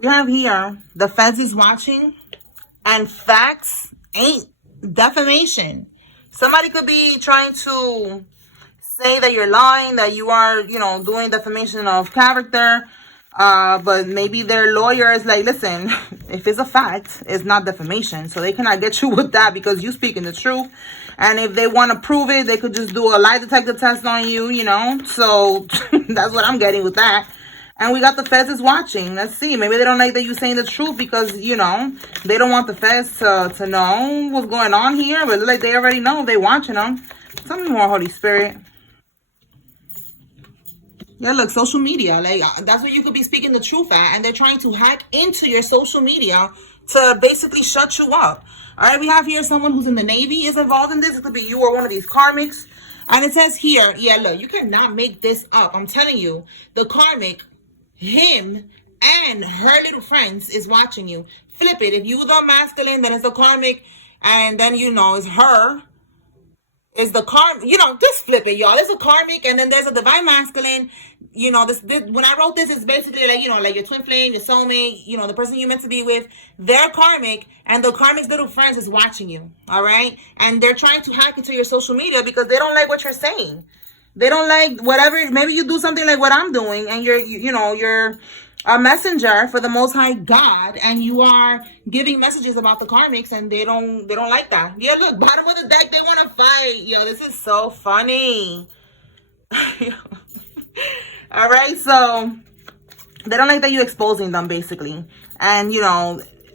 We have here, the feds is watching, and facts ain't defamation. Somebody could be trying to say that you're lying, that you are, doing defamation of character. But maybe their lawyer is like, listen, if it's a fact, it's not defamation. So they cannot get you with that because you speaking the truth. And if they want to prove it, they could just do a lie detector test on you, So that's what I'm getting with that. And we got the feds is watching. Let's see. Maybe they don't like that you saying the truth because, they don't want the feds to know what's going on here. But like they already know. They watching them. Tell me more, Holy Spirit. Yeah, look, social media. Like, that's where you could be speaking the truth at. And they're trying to hack into your social media to basically shut you up. All right, we have here someone who's in the Navy is involved in this. It could be you or one of these karmics. And it says here, yeah, look, you cannot make this up. I'm telling you, the karmic, him and her little friends is watching you. Flip it. If you the masculine, then it's the karmic, and then it's her. Is the karmic, just flip it, y'all. It's a karmic, and then there's a divine masculine. This when I wrote this, it's basically like, like your twin flame, your soulmate, the person you're meant to be with. They're karmic, and the karmic's little friends is watching you. All right, and they're trying to hack into your social media because they don't like what you're saying. They don't like whatever. Maybe you do something like what I'm doing, and you're a messenger for the Most High God, and you are giving messages about the karmics, and they don't like that. Yeah, look, bottom of the deck, they want to fight. Yo, this is so funny. All right, so they don't like that you exposing them, basically, and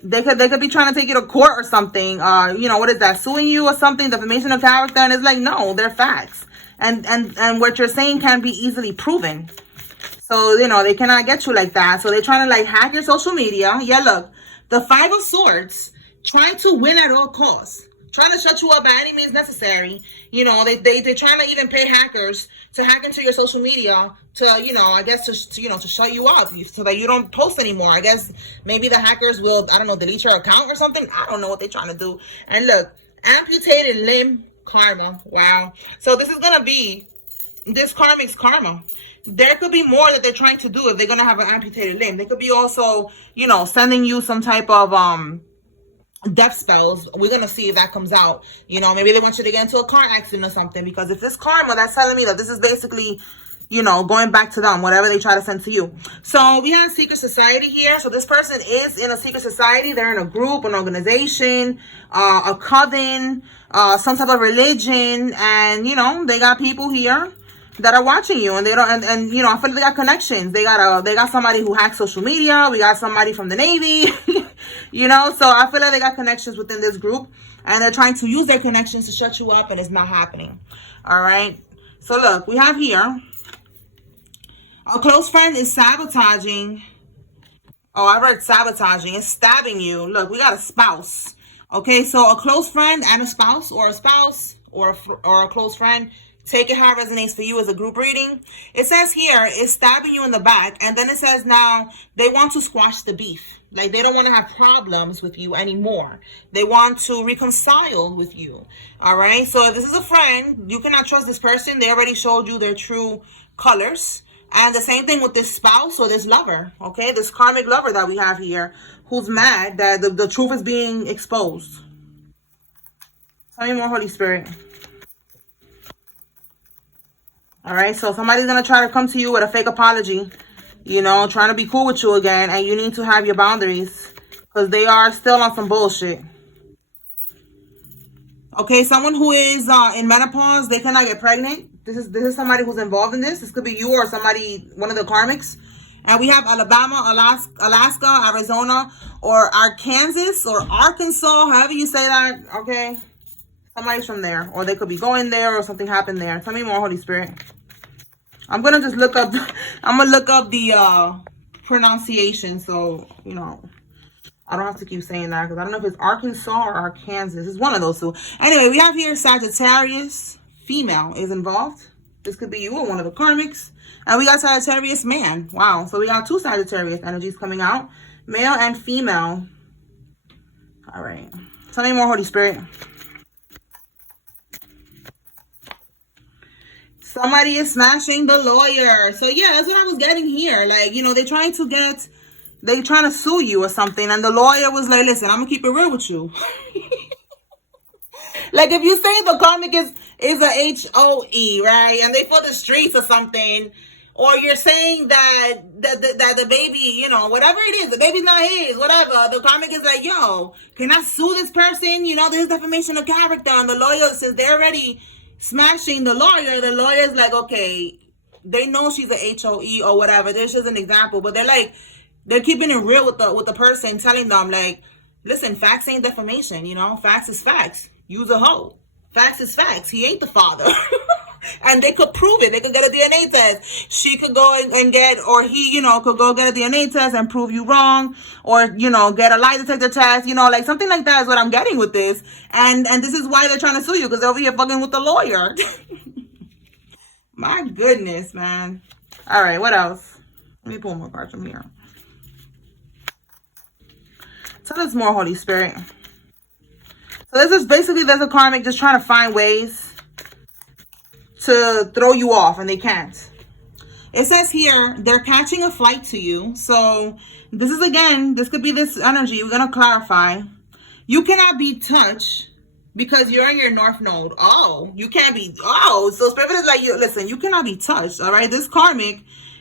they could be trying to take you to court or something. What is that? Suing you or something? Defamation of character, and it's like, no, they're facts. And what you're saying can be easily proven. So, they cannot get you like that. So they're trying to like hack your social media. Yeah, look, the Five of Swords, trying to win at all costs, trying to shut you up by any means necessary. They're trying to even pay hackers to hack into your social media to, I guess to shut you up so that you don't post anymore. I guess maybe the hackers will, I don't know, delete your account or something. I don't know what they're trying to do. And look, amputated limb karma. Wow. So this is going to be this karmic's karma. There could be more that they're trying to do if they're going to have an amputated limb. They could be also, sending you some type of death spells. We're going to see if that comes out. Maybe they want you to get into a car accident or something. Because if it's karma, that's telling me that this is basically, going back to them, whatever they try to send to you. So we have secret society here. So this person is in a secret society. They're in a group, an organization, a coven, some type of religion. And, they got people here that are watching you, and they don't, and I feel like they got connections. They got somebody who hacks social media. We got somebody from the Navy, so I feel like they got connections within this group, and they're trying to use their connections to shut you up, and it's not happening. All right. So look, we have here a close friend is sabotaging. Oh, I read sabotaging. It's stabbing you. Look, we got a spouse. Okay, so a close friend and a spouse, or a close friend. Take it how it resonates for you as a group reading. It says here, it's stabbing you in the back. And then it says now they want to squash the beef. Like they don't want to have problems with you anymore. They want to reconcile with you. All right. So if this is a friend, you cannot trust this person. They already showed you their true colors. And the same thing with this spouse or this lover. Okay. This karmic lover that we have here who's mad that the truth is being exposed. Tell me more, Holy Spirit. All right, so somebody's going to try to come to you with a fake apology, trying to be cool with you again, and you need to have your boundaries because they are still on some bullshit. Okay, someone who is in menopause, they cannot get pregnant. This is somebody who's involved in this. This could be you or somebody, one of the karmics. And we have Alabama, Alaska, Arizona, or Arkansas, or Arkansas, however you say that, okay? Somebody's from there, or they could be going there, or something happened there. Tell me more, Holy Spirit. I'm gonna just look up. I'm gonna look up the pronunciation, so I don't have to keep saying that because I don't know if it's Arkansas or Arkansas. It's one of those two. Anyway, we have here Sagittarius female is involved. This could be you or one of the karmics, and we got Sagittarius man. Wow, so we got two Sagittarius energies coming out, male and female. All right, tell me more, Holy Spirit. Somebody is smashing the lawyer. So yeah, that's what I was getting here. Like, they're trying to get they trying to sue you or something, and the lawyer was like, listen, I'm gonna keep it real with you. Like, if you say the karmic is a HOE, right, and they for the streets or something, or you're saying that the baby, you know, whatever it is, the baby's not his, whatever, the karmic is like, yo, can I sue this person? You know, there's defamation of character. And the lawyer, since they're already smashing the lawyer's like, okay, they know she's a HOE or whatever. There's just an example, but they're keeping it real with the person, telling them, like, listen, facts ain't defamation, you know, facts is facts. Use a hoe. Facts is facts. He ain't the father. And they could prove it. They could get a DNA test. She could go and get, or he, you know, could go get a DNA test and prove you wrong. Or, you know, get a lie detector test. You know, like something like that is what I'm getting with this. And this is why they're trying to sue you, because they're over here fucking with the lawyer. My goodness, man. All right, what else? Let me pull more cards from here. Tell us more, Holy Spirit. So this is basically, there's a karmic just trying to find ways to throw you off, and they can't. It says here, they're catching a flight to you. So this is, again, this could be this energy. We're going to clarify. You cannot be touched because you're in your north node. Oh, you can't be. Oh, so Spirit is like, you listen, you cannot be touched. All right, this karmic,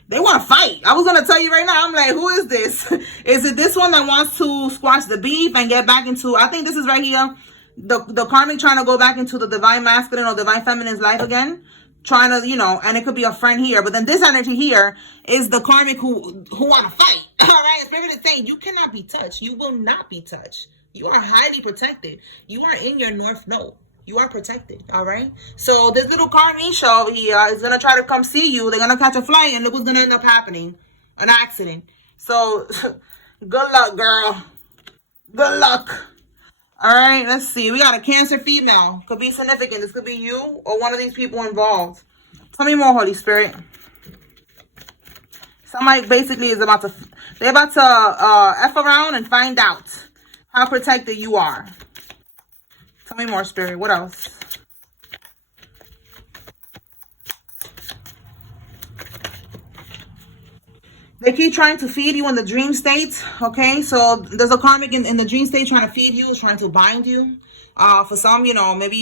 they want to fight. I was going to tell you right now. I'm like, who is this? Is it this one that wants to squash the beef and get back into, I think this is right here, the karmic trying to go back into the divine masculine or divine feminine's life again, trying to, you know, and it could be a friend here, but then this energy here is the karmic who want to fight. All right, Spirit is saying you cannot be touched. You will not be touched. You are highly protected. You are in your north node. You are protected. All right. So this little Karmisha over here is gonna try to come see you. They're gonna catch a flight, and look what's gonna end up happening: an accident. So good luck, girl. Good luck. All right, let's see. We got a Cancer female. Could be significant. This could be you or one of these people involved. Tell me more, Holy Spirit. Somebody basically is about to, they're about to F around and find out how protected you are. Tell me more, Spirit. What else? They keep trying to feed you in the dream state, okay? So there's a karmic in the dream state trying to feed you, trying to bind you. For some, you know, maybe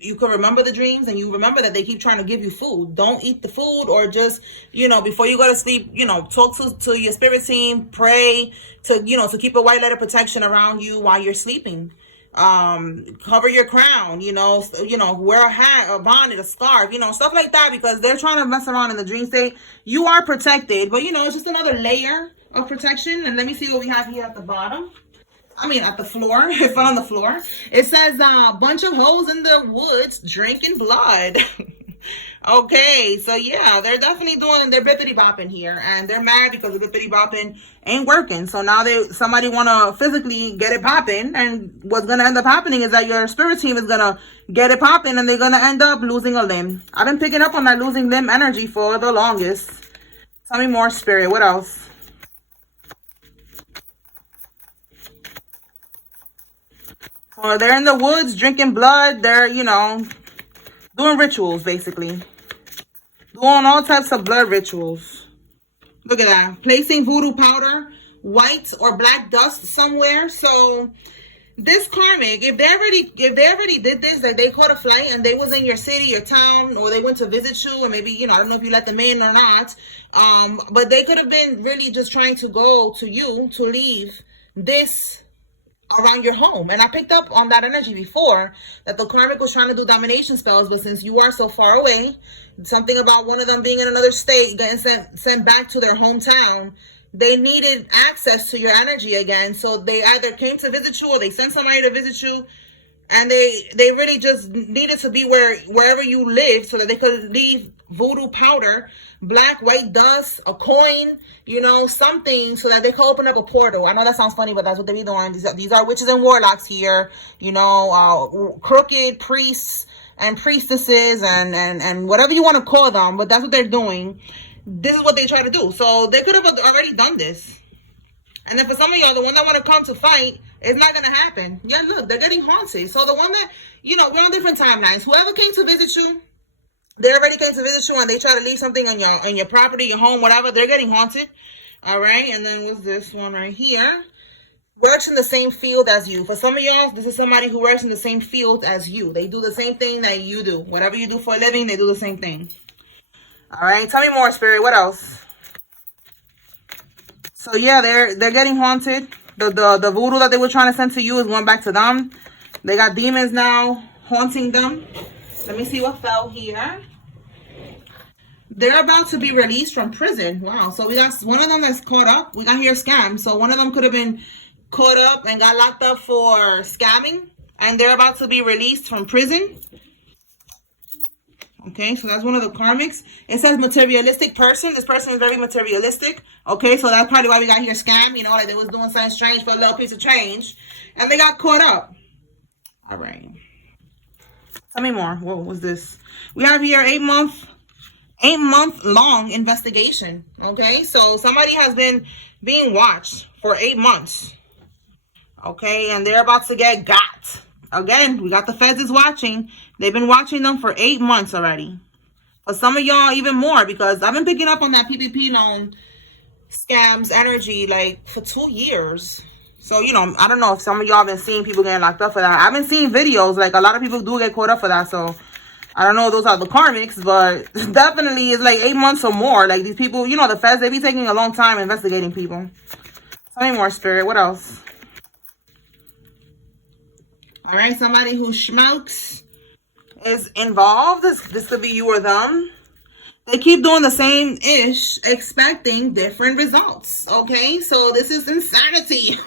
you could remember the dreams and you remember that they keep trying to give you food. Don't eat the food, or just, you know, before you go to sleep, you know, talk to your spirit team, pray to, you know, to keep a white light of protection around you while you're sleeping. Cover your crown, you know, wear a hat, a bonnet, a scarf, you know, stuff like that, because they're trying to mess around in the dream state. You are protected, but you know, it's just another layer of protection. And let me see what we have here at the bottom. I mean, at the floor. It fell on the floor. It says a bunch of hoes in the woods drinking blood. Okay, so yeah, they're definitely doing, they're bippity bopping here, and they're mad because the bippity bopping ain't working. So now somebody want to physically get it popping, and what's going to end up happening is that your spirit team is going to get it popping, and they're going to end up losing a limb. I've been picking up on that losing limb energy for the longest. Tell me more, Spirit. What else? Well, they're in the woods drinking blood. They're, you know, doing rituals, basically. Doing all types of blood rituals. Look at that. Placing voodoo powder, white or black dust somewhere. So this karmic, if they already did this, like they caught a flight and they was in your city, your town, or they went to visit you, and maybe, you know, I don't know if you let them in or not. But they could have been really just trying to go to you to leave this around your home. And I picked up on that energy before, that the karmic was trying to do domination spells, but since you are so far away, something about one of them being in another state, getting sent back to their hometown, they needed access to your energy again. So they either came to visit you, or they sent somebody to visit you, and they really just needed to be wherever you live, so that they could leave voodoo powder, black, white dust, a coin, you know, something, so that they could open up a portal. I know that sounds funny, but that's what they be doing. These are witches and warlocks here, you know, crooked priests and priestesses and whatever you want to call them, but that's what they're doing. This is what they try to do. So they could have already done this. And then for some of y'all, the one that want to come to fight, it's not going to happen. Yeah, look, they're getting haunted. So the one that, you know, we're on different timelines. Whoever came to visit you, they already came to visit you, and they try to leave something on your property, your home, whatever. They're getting haunted. All right, and then what's this one right here? Works in the same field as you. For some of y'all, this is somebody who works in the same field as you. They do the same thing that you do. Whatever you do for a living, they do the same thing. All right, tell me more, Spirit. What else? So yeah, they're getting haunted. The voodoo that they were trying to send to you is going back to them. They got demons now haunting them. Let me see what fell here. They're about to be released from prison. Wow. So we got one of them that's caught up. We got here scam. So one of them could have been caught up and got locked up for scamming. And they're about to be released from prison. Okay, so that's one of the karmics. It says materialistic person. This person is very materialistic. Okay, so that's probably why we got here scam. You know, like they was doing something strange for a little piece of change. And they got caught up. All right. Tell me more. What was this? We have here 8-month long investigation. Okay, so somebody has been being watched for 8 months. Okay, and they're about to get got. Again, we got the feds is watching. They've been watching them for 8 months already. For some of y'all, even more, because I've been picking up on that PPP loan scams energy like for 2 years. So, you know, I don't know if some of y'all been seeing people getting locked up for that. I've been seeing videos, like a lot of people do get caught up for that. So, I don't know if those are the karmics, but definitely it's like 8 months or more. Like these people, you know, the feds, they be taking a long time investigating people. Tell me more, Spirit. What else? All right, somebody who smokes is involved. This could be you or them. They keep doing the same ish, expecting different results. Okay, so this is insanity.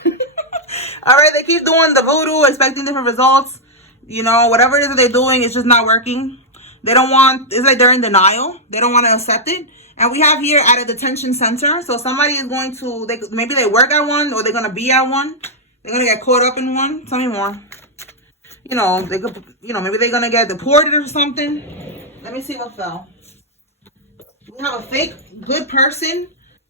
All right, they keep doing the voodoo, expecting different results. You know, whatever it is that they're doing, it's just not working. They don't want, it's like they're in denial. They don't want to accept it. And we have here at a detention center. So somebody is going to, maybe they work at one or they're going to be at one. They're going to get caught up in one. Tell me more. You know, they could, you know, maybe they're going to get deported or something. Let me see what fell. We have a fake good person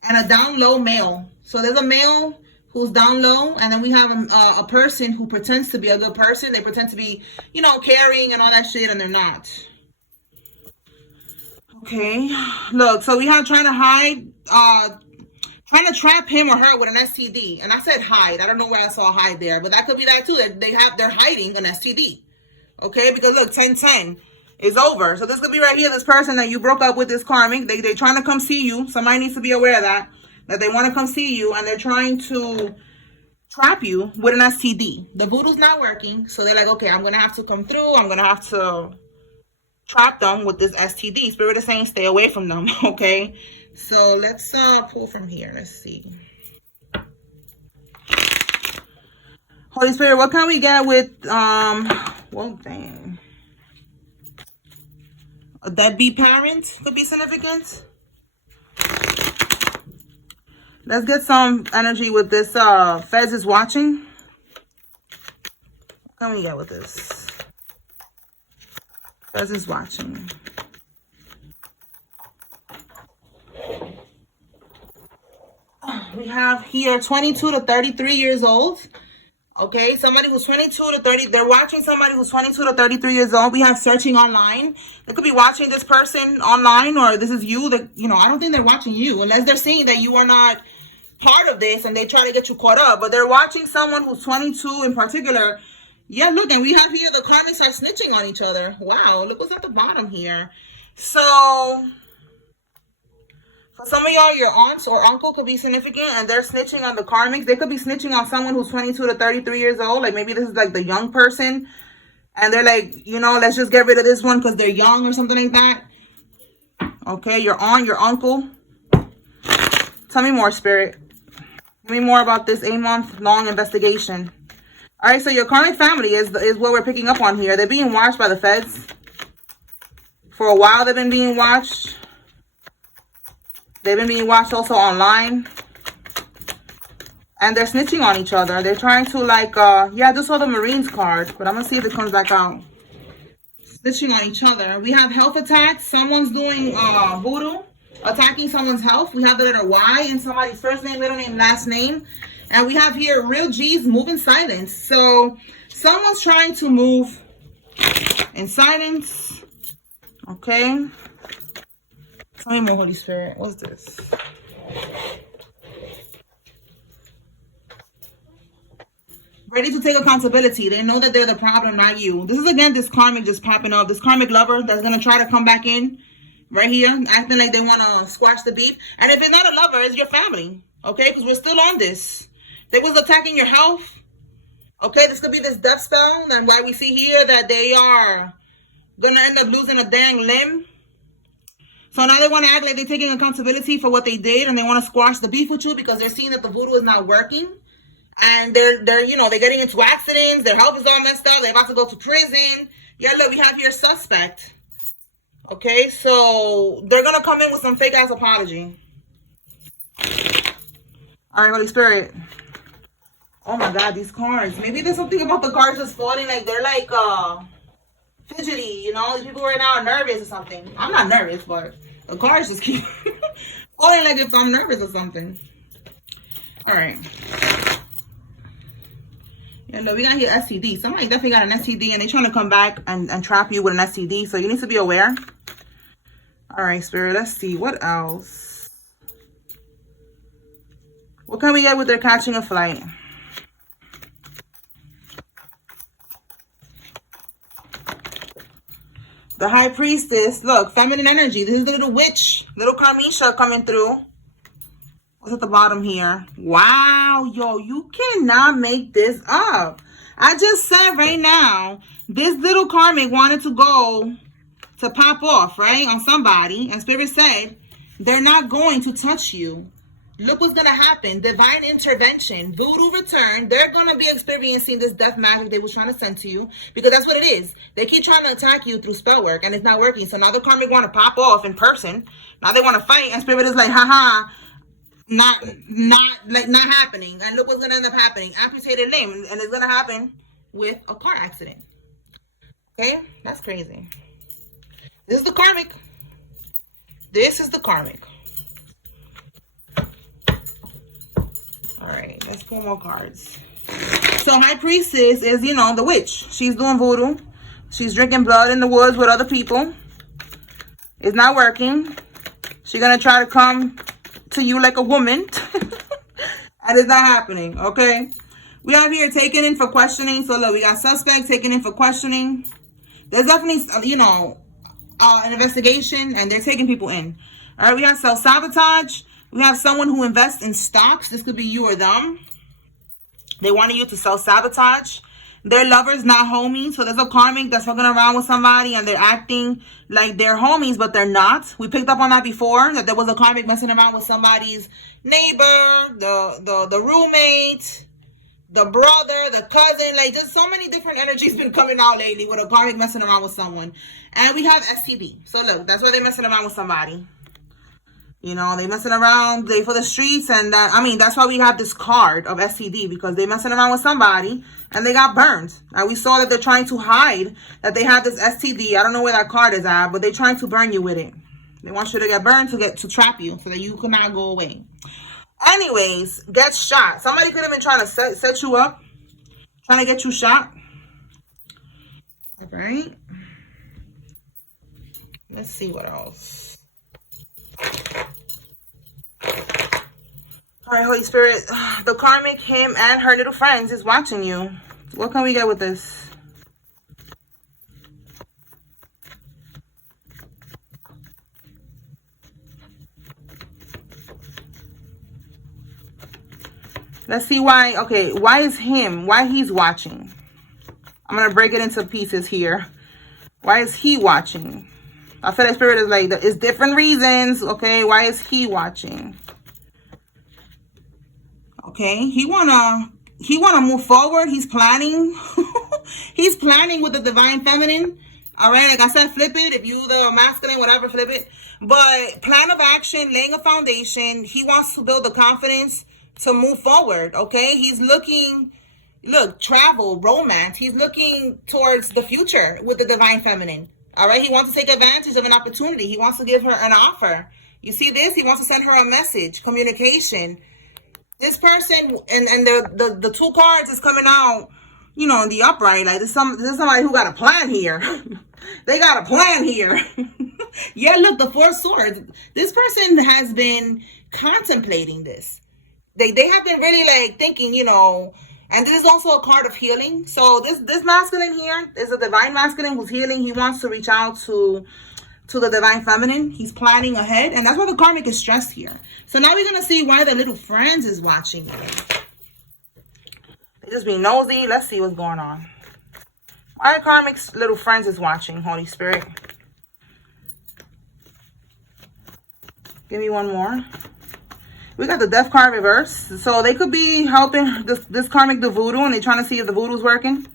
and a down low male. So there's a male who's down low, and then we have a person who pretends to be a good person. They pretend to be, you know, caring and all that shit, and they're not. Okay, look, so we have trying to hide, trying to trap him or her with an STD. And I said hide. I don't know where I saw hide there, but that could be that too. They're hiding an STD. Okay, because look, 10-10 is over. So this could be right here, this person that you broke up with, this karmic. They're trying to come see you. Somebody needs to be aware of that they want to come see you, and they're trying to trap you with an STD. The voodoo's not working, so they're like, okay, I'm going to have to come through. I'm going to have to trap them with this STD. Spirit is saying stay away from them, okay? So let's pull from here. Let's see. Holy Spirit, what can we get with, well, dang. A deadbeat parent could be significant. Let's get some energy with this Fez is watching. What can we get with this? Fez is watching. We have here 22 to 33 years old. Okay, somebody who's 22 to 30, they're watching somebody who's 22 to 33 years old. We have searching online. They could be watching this person online, or this is you. That, you know, I don't think they're watching you unless they're seeing that you are not part of this and they try to get you caught up. But they're watching someone who's 22 in particular. Yeah, look, and we have here the karmics are snitching on each other. Wow, look what's at the bottom here. So for some of y'all, your aunts or uncle could be significant, and they're snitching on the karmics. They could be snitching on someone who's 22 to 33 years old. Like maybe this is like the young person, and they're like, you know, let's just get rid of this one because they're young or something like that. Okay, your aunt, your uncle. Tell me more, Spirit. Tell me more about this 8-month-long investigation. All right, so your karmic family is what we're picking up on here. They're being watched by the feds. For a while, they've been being watched. They've been being watched also online. And they're snitching on each other. They're trying to, like, yeah, I just saw the Marines card, but I'm going to see if it comes back out. Snitching on each other. We have health attacks. Someone's doing voodoo, attacking someone's health. We have the letter Y in somebody's first name, middle name, last name. And we have here real G's move in silence. So someone's trying to move in silence. Okay. Tell me more, Holy Spirit. What's this? ready to take accountability. They know that they're the problem, not you. This is, again, this karmic just popping up. This karmic lover that's going to try to come back in right here, acting like they want to squash the beef. And if it's not a lover, it's your family, okay? Because we're still on this. They was attacking your health, okay? This could be this death spell, and why we see here that they are going to end up losing a dang limb. So now they want to act like they're taking accountability for what they did, and they want to squash the beef with you because they're seeing that the voodoo is not working. And they're you know, they're getting into accidents. Their health is all messed up. They're about to go to prison. Yeah, look, we have here suspect. Okay, so they're going to come in with some fake-ass apology. All right, Holy Spirit. Oh, my God, these cards. Maybe there's something about the cards just falling. Like, they're like fidgety, you know? These people right now are nervous or something. I'm not nervous, but the cards just keep falling like if I'm nervous or something. All right. Yeah, no, we got here STD. Somebody definitely got an STD, and they're trying to come back and trap you with an STD. So you need to be aware. All right, Spirit, let's see. What else? What can we get with their catching a flight? The High Priestess. Look, feminine energy. This is the little witch. Little Karmisha coming through. What's at the bottom here? Wow, yo, you cannot make this up. I just said right now, this little karmic wanted to go to pop off, right, on somebody. And Spirit said, they're not going to touch you. Look what's going to happen. Divine intervention. Voodoo return. They're going to be experiencing this death magic they was trying to send to you. Because that's what it is. They keep trying to attack you through spell work. And it's not working. So now the karmic want to pop off in person. Now they want to fight. And Spirit is like, haha. Not happening. And look what's going to end up happening. Amputated limb. And it's going to happen with a car accident. Okay? That's crazy. This is the karmic. This is the karmic. Alright, let's pull more cards. So High Priestess is, you know, the witch. She's doing voodoo. She's drinking blood in the woods with other people. It's not working. She's going to try to come to you like a woman. And it's not happening, okay? We have here taken in for questioning. So look, we got suspect taken in for questioning. There's definitely, you know, an investigation, and they're taking people in. All right, we have self-sabotage. We have someone who invests in stocks. This could be you or them. They wanted you to self-sabotage. They're lovers, not homies. So there's a karmic that's fucking around with somebody, and they're acting like they're homies, but they're not. We picked up on that before, that there was a karmic messing around with somebody's neighbor, the roommate, the brother, the cousin. Like, just so many different energies been coming out lately with a karmic messing around with someone. And we have STD. So look, that's why they're messing around with somebody. You know, they messing around, they for the streets, and that, I mean, that's why we have this card of STD, because they messing around with somebody, and they got burned. Now, we saw that they're trying to hide that they have this STD. I don't know where that card is at, but they're trying to burn you with it. They want you to get burned to trap you, so that you cannot go away. Anyways, get shot. Somebody could have been trying to set you up, trying to get you shot. All right. Let's see what else. All right, Holy Spirit, the karmic, him and her little friends is watching you. What can we get with this? Let's see why. Okay, why is him? Why he's watching? I'm going to break it into pieces here. Why is he watching? I feel like Spirit is like, it's different reasons. Okay, why is he watching? Okay, he wanna move forward. He's planning. He's planning with the divine feminine. All right, like I said, flip it. If you the masculine, whatever, flip it. But plan of action, laying a foundation. He wants to build the confidence to move forward. Okay, he's looking, look, travel, romance. He's looking towards the future with the divine feminine. All right, he wants to take advantage of an opportunity. He wants to give her an offer. You see this? He wants to send her a message, communication. This person, and the two cards is coming out, you know, in the upright. Like, this is somebody who got a plan here. They got a plan here. Yeah, look, the Four Swords. This person has been contemplating this. They have been really, like, thinking, you know, And this is also a card of healing. So this masculine here is a divine masculine who's healing. He wants to reach out to the divine feminine. He's planning ahead. And that's why the karmic is stressed here. So now we're going to see why the little friends is watching you. They just be nosy. Let's see what's going on. Why the karmic's little friends is watching, Holy Spirit. Give me one more. We got the death card reverse. So they could be helping this karmic do voodoo, and they're trying to see if the voodoo's working.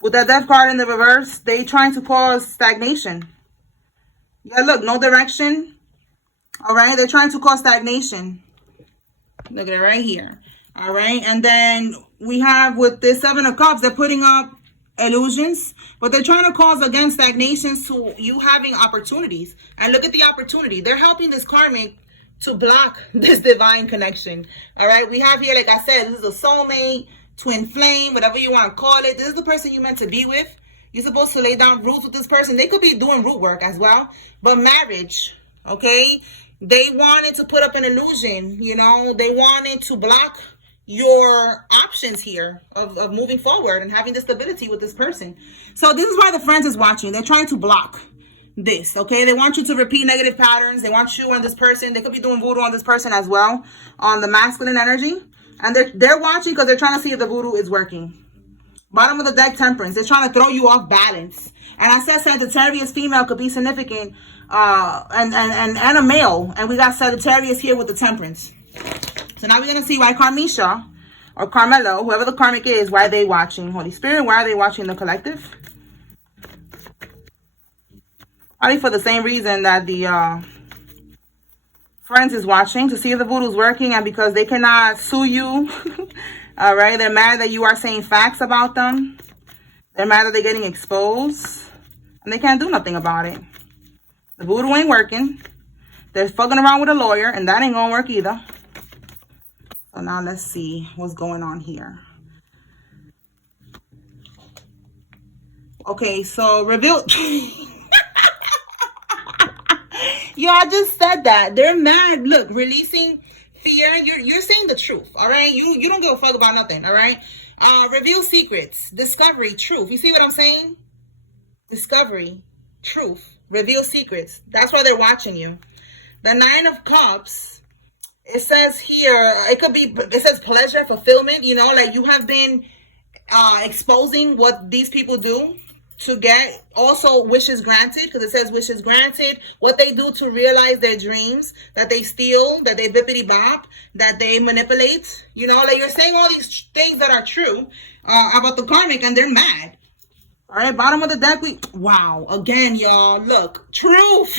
With that death card in the reverse, they trying to cause stagnation. Yeah, look, no direction. All right, they're trying to cause stagnation. Look at it right here. All right, and then we have with this Seven of Cups, they're putting up illusions, but they're trying to cause, again, stagnations to you having opportunities. And look at the opportunity. They're helping this karmic to block this divine connection. All right, we have here, like I said, this is a soulmate, twin flame, whatever you want to call it. This is the person you're meant to be with. You're supposed to lay down roots with this person. They could be doing root work as well, but marriage, okay? They wanted to put up an illusion, you know, they wanted to block your options here of moving forward and having the stability with this person. So this is why the friends is watching. They're trying to block this, okay? They want you to repeat negative patterns. They want you on this person. They could be doing voodoo on this person as well, on the masculine energy. And they're watching because they're trying to see if the voodoo is working. Bottom of the deck, Temperance. They're trying to throw you off balance. And I said Sagittarius female could be significant, and a male. And we got Sagittarius here with the Temperance. So now we're going to see why Carmisha or Carmelo, whoever the karmic is, why they watching. Holy Spirit, why are they watching the collective? Probably for the same reason that the friends is watching, to see if the voodoo is working, and because they cannot sue you. All right, they're mad that you are saying facts about them. They're mad that they're getting exposed, and they can't do nothing about it. The voodoo ain't working. They're fucking around with a lawyer, and that ain't gonna work either. So now let's see what's going on here. Okay, so reveal. Yeah, I just said that. They're mad. Look, releasing fear. You're saying the truth, all right? You don't give a fuck about nothing, all right? Reveal secrets, discovery, truth. You see what I'm saying? Discovery, truth, reveal secrets. That's why they're watching you. The Nine of Cups, it says here, it says pleasure, fulfillment, you know, like you have been exposing what these people do to get also wishes granted, because it says wishes granted, what they do to realize their dreams, that they steal, that they bippity bop, that they manipulate, you know, like you're saying all these things that are true about the karmic, and they're mad. All right, bottom of the deck, wow, again, y'all, look, truth.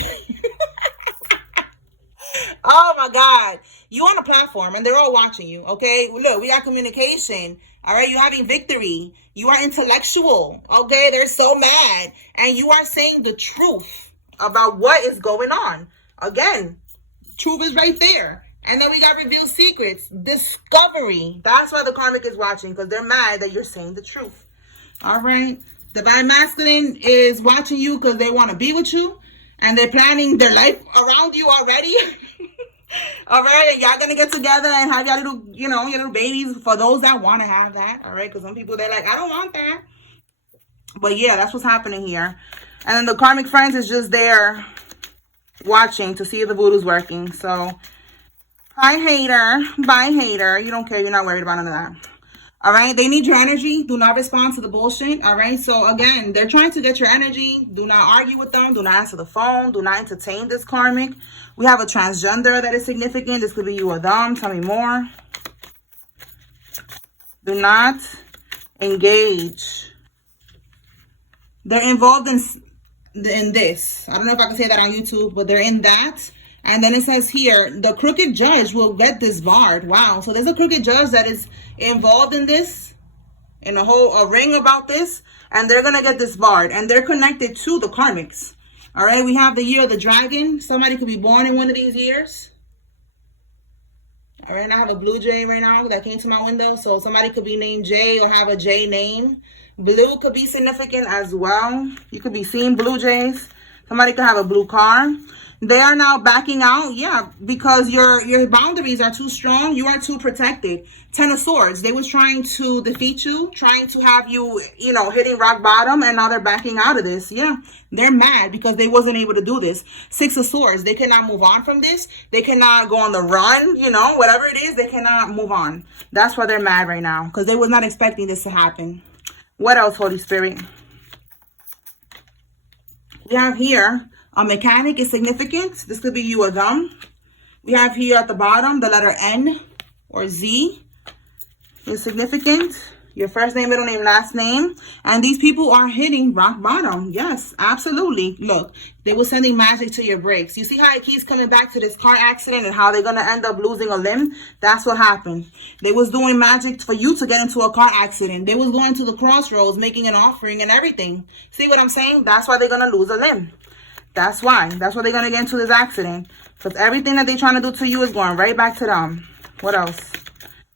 Oh my God, you on a platform and they're all watching you, okay? Look, we got communication, all right? You're having victory. You are intellectual, okay? They're so mad. And you are saying the truth about what is going on. Again, truth is right there. And then we got revealed secrets, discovery. That's why the karmic is watching, because they're mad that you're saying the truth. All right? Divine masculine is watching you because they want to be with you. And they're planning their life around you already. All right, and y'all gonna get together and have your little, you know, your little babies for those that want to have that. All right, because some people, they're like, I don't want that. But yeah, that's what's happening here. And then the karmic friends is just there watching to see if the voodoo's working. So, hi hater, bye hater. You don't care, you're not worried about none of that. All right, they need your energy. Do not respond to the bullshit. All right, so again, they're trying to get your energy. Do not argue with them. Do not answer the phone. Do not entertain this karmic. We have a transgender that is significant. This could be you or them. Tell me more. Do not engage. They're involved in this. I don't know if I can say that on YouTube, but they're in that. And then it says here, the crooked judge will get disbarred. Wow. So there's a crooked judge that is involved in this, in a ring about this, and they're going to get disbarred. And they're connected to the karmics. All right. We have the year of the dragon. Somebody could be born in one of these years. All right. And I have a blue jay right now that came to my window. So somebody could be named Jay or have a J name. Blue could be significant as well. You could be seeing blue jays. Somebody could have a blue car. They are now backing out, yeah, because your boundaries are too strong. You are too protected. 10 of Swords. They was trying to defeat you, trying to have you, you know, hitting rock bottom, and now they're backing out of this. Yeah, they're mad because they wasn't able to do this. 6 of Swords. They cannot move on from this. They cannot go on the run, you know, whatever it is, they cannot move on. That's why they're mad right now, because they was not expecting this to happen. What else, Holy Spirit? We have here a mechanic is significant. This could be you or them. We have here at the bottom the letter N or Z is significant. Your first name, middle name, last name. And these people are hitting rock bottom. Yes, absolutely. Look, they were sending magic to your brakes. You see how it keeps coming back to this car accident and how they're going to end up losing a limb? That's what happened. They was doing magic for you to get into a car accident. They was going to the crossroads, making an offering and everything. See what I'm saying? That's why they're going to lose a limb. That's why. That's why they're going to get into this accident. Because everything that they're trying to do to you is going right back to them. What else?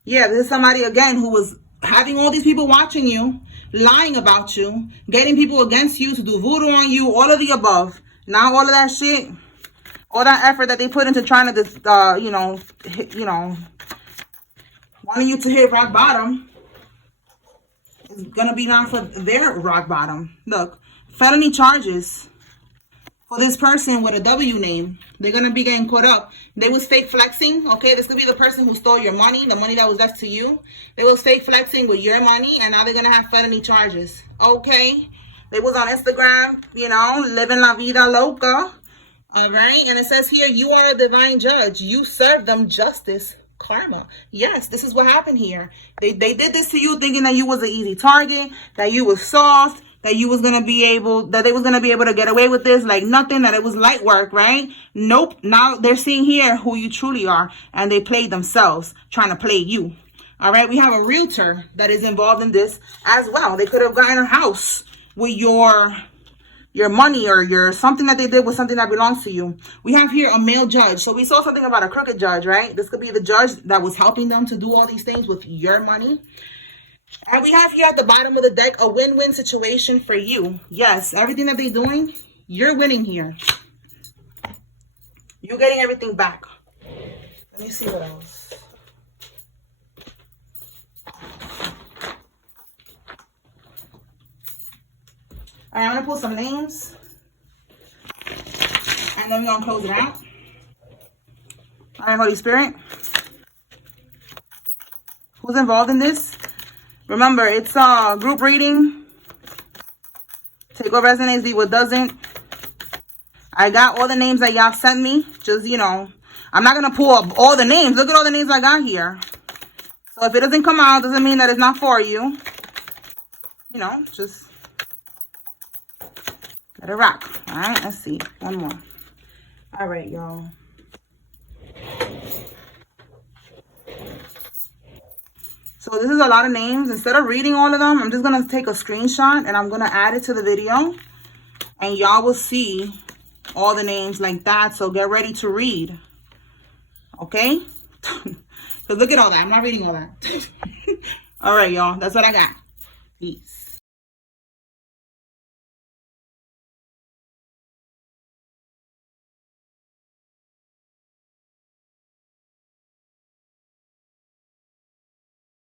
Yeah, this is somebody, again, who was having all these people watching you, lying about you, getting people against you to do voodoo on you, all of the above. Now all of that shit, all that effort that they put into trying to, wanting you to hit rock bottom is going to be now for their rock bottom. Look, felony charges for this person with a W name. They're going to be getting caught up. They was fake flexing, okay? This could be the person who stole your money, the money that was left to you. They was fake flexing with your money, and now they're going to have felony charges, okay? They was on Instagram, you know, living la vida loca, all right? And it says here, you are a divine judge. You serve them justice, karma. Yes, this is what happened here. They did this to you thinking that you was an easy target, that you was soft, that you was going to be able, that they was going to be able to get away with this like nothing, that it was light work, right? Nope. Now they're seeing here who you truly are, and they played themselves trying to play you. All right. We have a realtor that is involved in this as well. They could have gotten a house with your money, or your something that they did with something that belongs to you. We have here a male judge. So we saw something about a crooked judge, right? This could be the judge that was helping them to do all these things with your money. And we have here at the bottom of the deck a win-win situation for you. Yes, everything that they're doing, you're winning here. You're getting everything back. Let me see what else. All right, I'm going to pull some names. And then we're going to close it out. All right, Holy Spirit. Who's involved in this? Remember, it's a group reading. Take what resonates, leave what doesn't. I got all the names that y'all sent me. Just, you know, I'm not going to pull up all the names. Look at all the names I got here. So if it doesn't come out, doesn't mean that it's not for you. You know, just let it rock. All right, let's see. One more. All right, y'all. So this is a lot of names. Instead of reading all of them, I'm just going to take a screenshot and I'm going to add it to the video. And y'all will see all the names like that. So get ready to read. Okay? Because look at all that. I'm not reading all that. All right, y'all. That's what I got. Peace.